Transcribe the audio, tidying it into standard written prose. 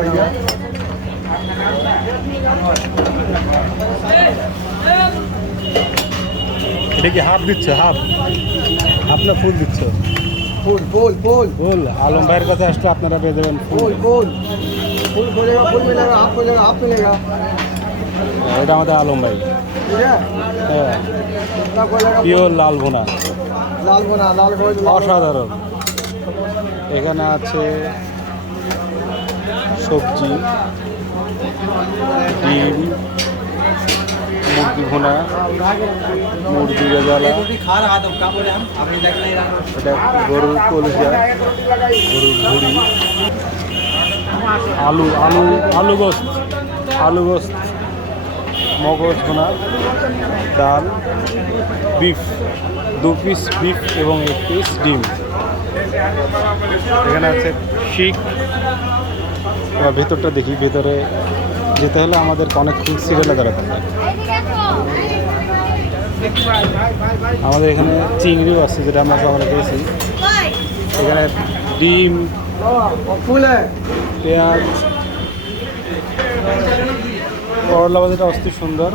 भैया এটা কি হাফ দিচ্ছ? হাফ আপনার ফুল দিচ্ছ? फूल फूल फूल ফুল আলম ভাইয়ের কাছে আসলে আপনারা পেয়ে যাবেন ফুল। फूल फूल फूल खोलेगा फूल मिलेगा हाफ खोलेगा हाफ मिलेगा এটা আমাদের আলम ভাই। ठीक है হ্যাঁ, कितना खोलेगा পিওর লাল ভুনা, लाल बना लाल खोल অসাধারণ। এখানে আছে সবজি, ডিম, মুরগি ভুনা, মুরগি রেজালা, खा रहा था क्या बोले हम अभी देख नहीं रहा এটা গরুর কলিজা, গরুর ভুড়ি, আলু আলু আলু গোস্ত, আলু গোস্ত, মগজ ভুনা, ডাল, বিফ, 2 পিস বিফ এবং 1 পিস ডিম। এখানে আছে শিক। এবার ভেতরটা দেখি, ভেতরে যেতে হলে আমাদের অনেকক্ষণ সিরিয়ালে দাঁড়াতে হবে। আমাদের এখানে চিংড়িও আছে, যেটা আমরা সবাই খেয়েছি। এখানে ডিম, फूल है পেঁয়াজ, করলা ভাজিটা অস্থির সুন্দর।